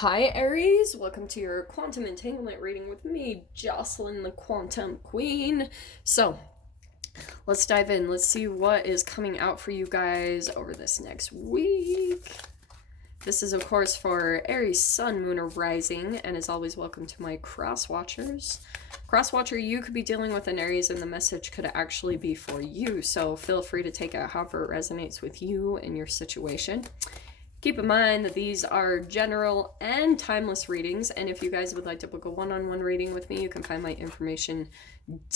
Hi, Aries. Welcome to your quantum entanglement reading with me, Jocelyn, the Quantum Queen. So, let's dive in. Let's see what is coming out for you guys over this next week. This is, of course, for Aries, Sun, Moon, or Rising, and as always, welcome to my cross watchers. Cross watcher, you could be dealing with an Aries, and the message could actually be for you. So, feel free to take it however it resonates with you and your situation. Keep in mind that these are general and timeless readings, and if you guys would like to book a one-on-one reading with me, you can find my information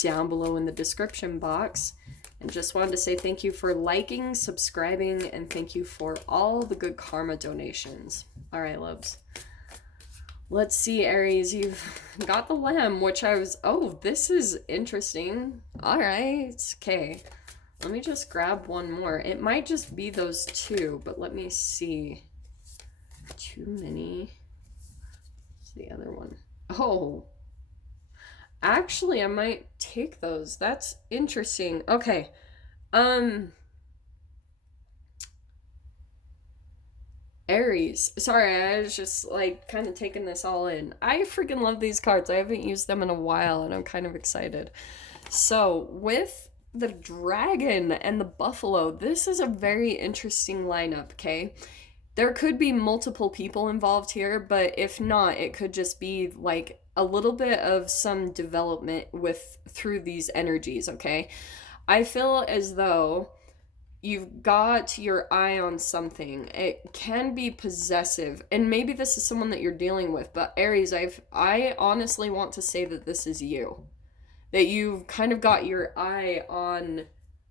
down below in the description box. And just wanted to say thank you for liking, subscribing, and thank you for all the good karma donations. All right, loves. Let's see, Aries, you've got the Lamb, which this is interesting. All right, okay. Let me just grab one more. It might just be those two, but let me see. Too many. What's the other one? Oh. Actually, I might take those. That's interesting. Okay. Aries. Sorry, I was just like kind of taking this all in. I freaking love these cards. I haven't used them in a while and I'm kind of excited. So, with the dragon and the buffalo, this is a very interesting lineup, okay? There could be multiple people involved here, but if not, it could just be like a little bit of some development through these energies, okay? I feel as though you've got your eye on something. It can be possessive, and maybe this is someone that you're dealing with, but Aries, I honestly want to say that this is you, that you've kind of got your eye on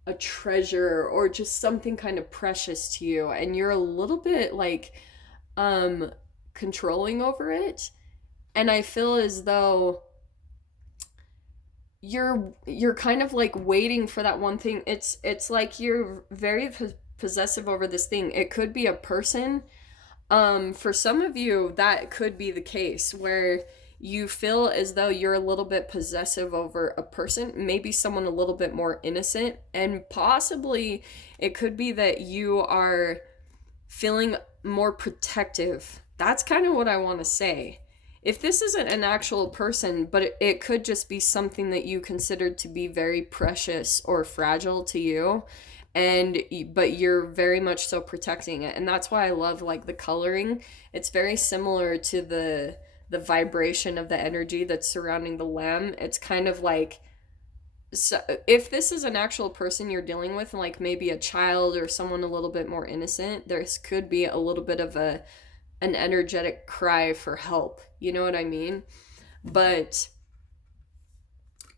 a treasure or just something kind of precious to you, and you're a little bit like controlling over it. And I feel as though you're kind of like waiting for that one thing. It's like you're very possessive over this thing. It could be a person. For some of you, that could be the case where you feel as though you're a little bit possessive over a person, maybe someone a little bit more innocent, and possibly it could be that you are feeling more protective. That's kind of what I want to say. If this isn't an actual person, but it could just be something that you considered to be very precious or fragile to you, but you're very much so protecting it. And that's why I love like the coloring. It's very similar to the vibration of the energy that's surrounding the lamb. It's kind of like, so if this is an actual person you're dealing with, like maybe a child or someone a little bit more innocent, this could be a little bit of an energetic cry for help. You know what I mean? But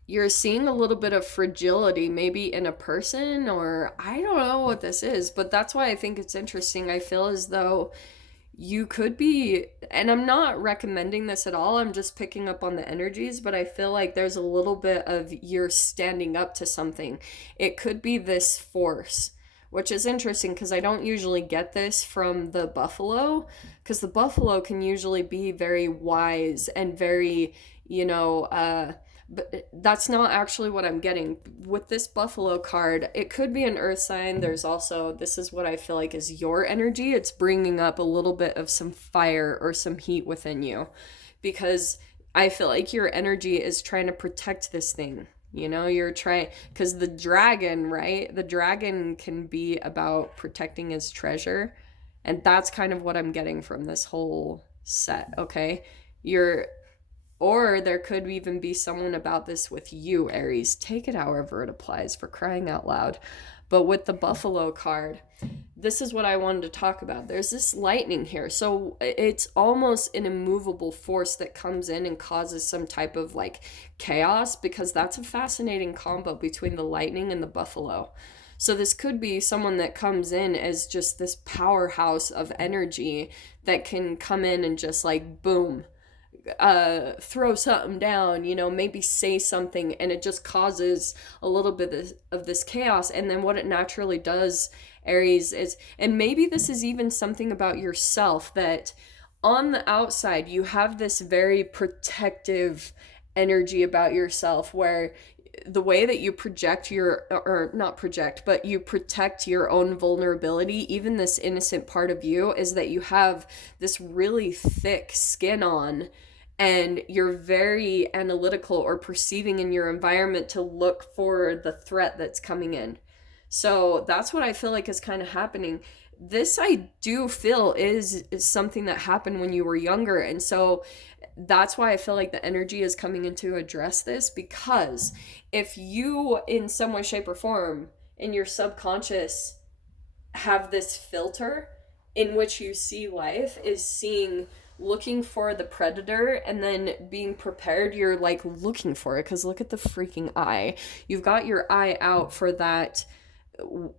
you're seeing a little bit of fragility maybe in a person, or I don't know what this is, but that's why I think it's interesting. I feel as though you could be, and I'm not recommending this at all, I'm just picking up on the energies, but I feel like there's a little bit of you're standing up to something. It could be this force, which is interesting because I don't usually get this from the buffalo, because the buffalo can usually be very wise and very, but that's not actually what I'm getting. With this buffalo card, it could be an earth sign. There's also, this is what I feel like is your energy. It's bringing up a little bit of some fire or some heat within you, because I feel like your energy is trying to protect this thing. You're trying, because the dragon, right? The dragon can be about protecting his treasure. And that's kind of what I'm getting from this whole set, okay? Or there could even be someone about this with you, Aries. Take it however it applies, for crying out loud. But with the buffalo card, this is what I wanted to talk about. There's this lightning here. So it's almost an immovable force that comes in and causes some type of like chaos, because that's a fascinating combo between the lightning and the buffalo. So this could be someone that comes in as just this powerhouse of energy that can come in and just like boom, throw something down, maybe say something, and it just causes a little bit of this chaos. And then what it naturally does, Aries, is, and maybe this is even something about yourself, that on the outside you have this very protective energy about yourself, where the way that you project your, or not project, but you protect your own vulnerability, even this innocent part of you, is that you have this really thick skin on, and you're very analytical or perceiving in your environment to look for the threat that's coming in. So that's what I feel like is kind of happening. This I do feel is something that happened when you were younger. And so that's why I feel like the energy is coming in to address this, because if you, in some way, shape, or form, in your subconscious, have this filter in which you see life, is seeing, looking for the predator and then being prepared, you're like looking for it, because look at the freaking eye. You've got your eye out for that,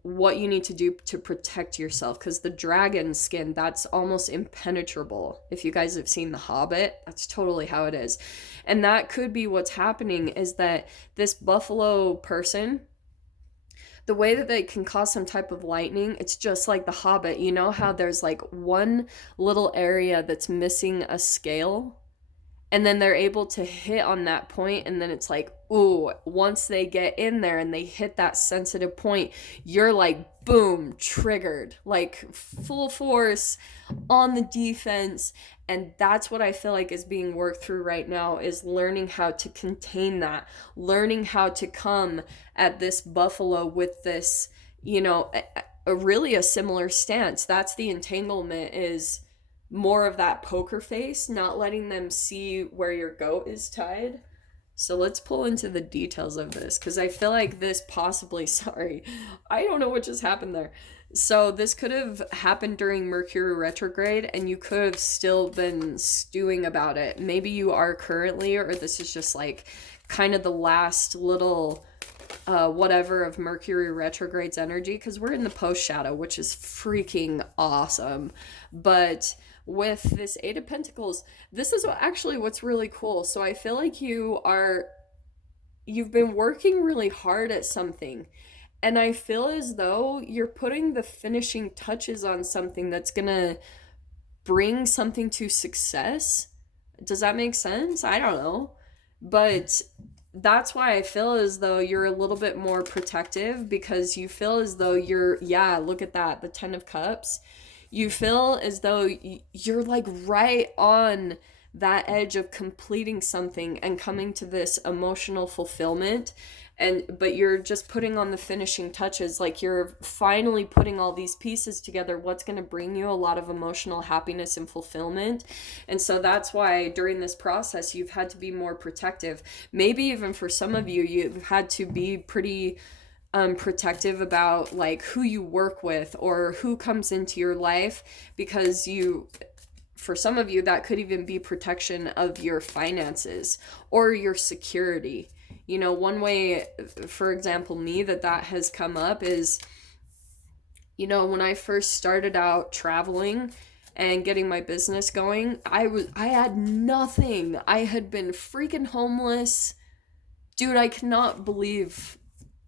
what you need to do to protect yourself, because the dragon skin, that's almost impenetrable. If you guys have seen The Hobbit, that's totally how it is. And that could be what's happening, is that this buffalo person, the way that they can cause some type of lightning, it's just like The Hobbit. You know how there's like one little area that's missing a scale, and then they're able to hit on that point, and then it's like, ooh, once they get in there and they hit that sensitive point, you're like, boom, triggered, like full force on the defense. And that's what I feel like is being worked through right now, is learning how to contain that, learning how to come at this buffalo with this, you know, really a similar stance. That's the entanglement, is more of that poker face, not letting them see where your goat is tied. So let's pull into the details of this, because I feel like this possibly, sorry, I don't know what just happened there. So this could have happened during Mercury retrograde, and you could have still been stewing about it. Maybe you are currently, or this is just like kind of the last little whatever of Mercury retrograde's energy, because we're in the post shadow, which is freaking awesome. But with this Eight of Pentacles, this is actually what's really cool. So I feel like you've been working really hard at something, and I feel as though you're putting the finishing touches on something that's gonna bring something to success. Does that make sense? I don't know. But that's why I feel as though you're a little bit more protective, because you feel as though you're, yeah, look at that, the 10 of Cups. You feel as though you're like right on that edge of completing something and coming to this emotional fulfillment, but you're just putting on the finishing touches, like you're finally putting all these pieces together, what's going to bring you a lot of emotional happiness and fulfillment. And so that's why during this process you've had to be more protective. Maybe even for some of you, you've had to be pretty protective about like who you work with or who comes into your life, because for some of you, that could even be protection of your finances or your security. You know, one way, for example, me, that has come up is, you know, when I first started out traveling and getting my business going, I had nothing. I had been freaking homeless. Dude, I cannot believe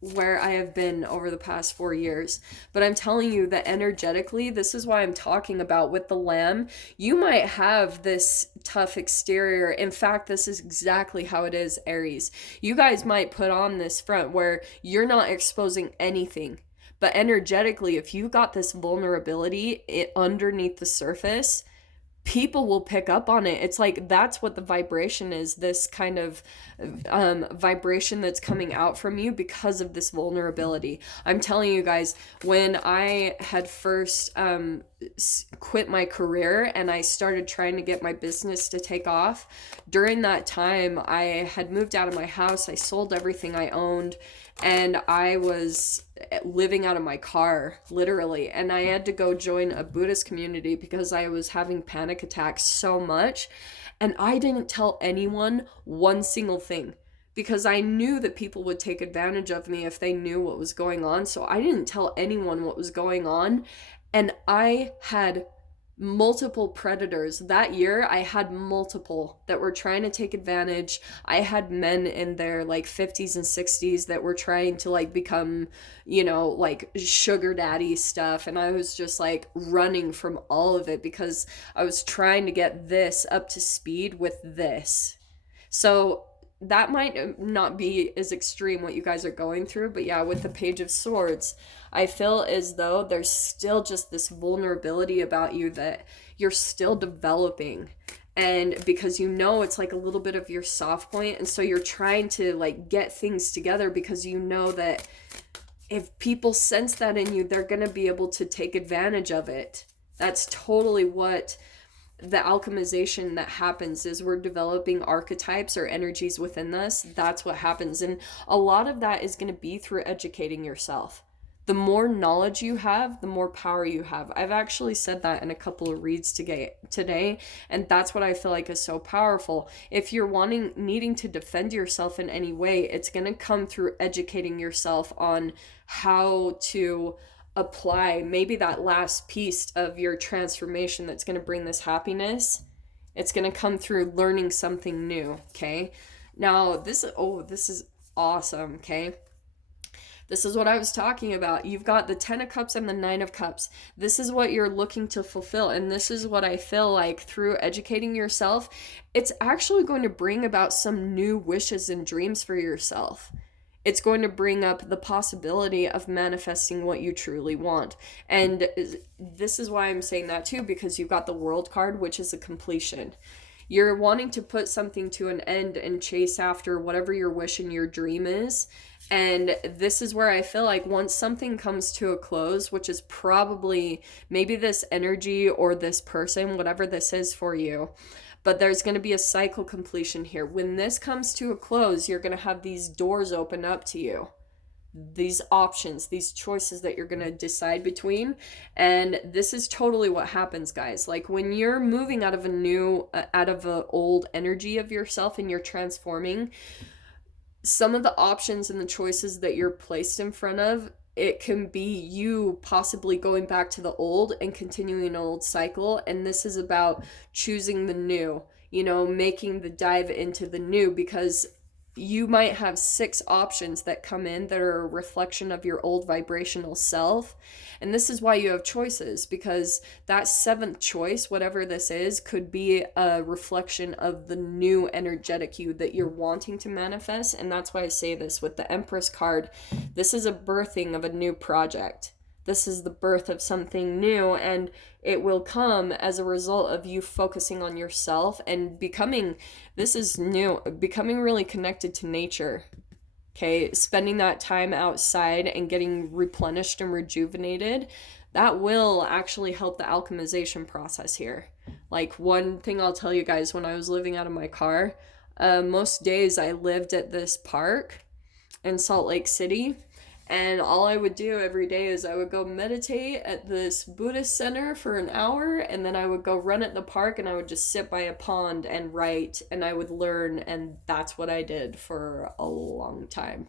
where I have been over the past 4 years. But I'm telling you that energetically, this is why I'm talking about with the Lamb. You might have this tough exterior. In fact, this is exactly how it is, Aries. You guys might put on this front where you're not exposing anything. But energetically, if you got this vulnerability underneath the surface, people will pick up on it. It's like, that's what the vibration is, this kind of vibration that's coming out from you because of this vulnerability. I'm telling you guys, when I had first quit my career and I started trying to get my business to take off, during that time I had moved out of my house, I sold everything I owned, and I was living out of my car, literally. And I had to go join a Buddhist community because I was having panic attacks so much. And I didn't tell anyone one single thing, because I knew that people would take advantage of me if they knew what was going on. So I didn't tell anyone what was going on. And I had multiple predators. That year I had multiple that were trying to take advantage. I had men in their like 50s and 60s that were trying to like become, you know, like sugar daddy stuff, and I was just like running from all of it because I was trying to get this up to speed with this. So that might not be as extreme what you guys are going through, but yeah, with the Page of Swords, I feel as though there's still just this vulnerability about you that you're still developing. And because you know it's like a little bit of your soft point, and so you're trying to like get things together because you know that if people sense that in you, they're going to be able to take advantage of it. That's totally what the alchemization that happens is. We're developing archetypes or energies within us. That's what happens. And a lot of that is going to be through educating yourself. The more knowledge you have, the more power you have. I've actually said that in a couple of reads today, and that's what I feel like is so powerful. If you're needing to defend yourself in any way, it's going to come through educating yourself on how to apply maybe that last piece of your transformation that's going to bring this happiness. It's going to come through learning something new, okay? Now, this is awesome, okay? This is what I was talking about. You've got the 10 of Cups and the 9 of Cups. This is what you're looking to fulfill. And this is what I feel like through educating yourself, it's actually going to bring about some new wishes and dreams for yourself. It's going to bring up the possibility of manifesting what you truly want. And this is why I'm saying that too, because you've got the World card, which is a completion. You're wanting to put something to an end and chase after whatever your wish and your dream is. And this is where I feel like once something comes to a close, which is probably maybe this energy or this person, whatever this is for you, but there's going to be a cycle completion here. When this comes to a close, you're going to have these doors open up to you, these options, these choices that you're going to decide between. And this is totally what happens, guys. Like when you're moving out of an old energy of yourself and you're transforming, some of the options and the choices that you're placed in front of, it can be you possibly going back to the old and continuing an old cycle. And this is about choosing the new, making the dive into the new, because you might have 6 options that come in that are a reflection of your old vibrational self. And this is why you have choices, because that 7th choice, whatever this is, could be a reflection of the new energetic you that you're wanting to manifest. And that's why I say this with the Empress card. This is a birthing of a new project. This is the birth of something new, and it will come as a result of you focusing on yourself and becoming really connected to nature. Okay, spending that time outside and getting replenished and rejuvenated, that will actually help the alchemization process here. Like, one thing I'll tell you guys, when I was living out of my car, most days I lived at this park in Salt Lake City. And all I would do every day is I would go meditate at this Buddhist center for an hour, and then I would go run at the park, and I would just sit by a pond and write, and I would learn, and that's what I did for a long time.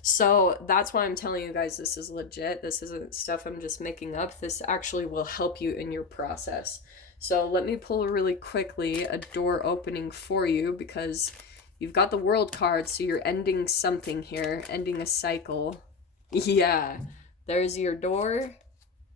So that's why I'm telling you guys this is legit. This isn't stuff I'm just making up. This actually will help you in your process. So let me pull really quickly a door opening for you, because you've got the World card, so you're ending something here, ending a cycle. Yeah, there's your door.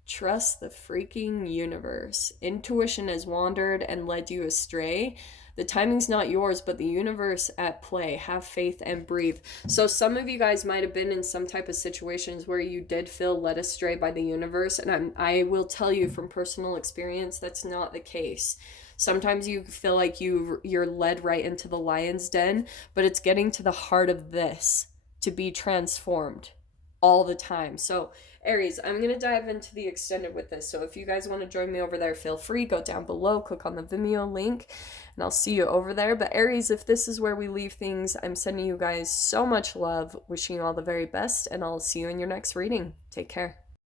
Trust the freaking universe. Intuition has wandered and led you astray. The timing's not yours, but the universe at play. Have faith and breathe. So some of you guys might have been in some type of situations where you did feel led astray by the universe. And I will tell you from personal experience, that's not the case. Sometimes you feel like you're led right into the lion's den, but it's getting to the heart of this to be transformed all the time. So Aries, I'm going to dive into the extended with this. So if you guys want to join me over there, feel free. Go down below, click on the Vimeo link, and I'll see you over there. But Aries, if this is where we leave things, I'm sending you guys so much love, wishing you all the very best, and I'll see you in your next reading. Take care.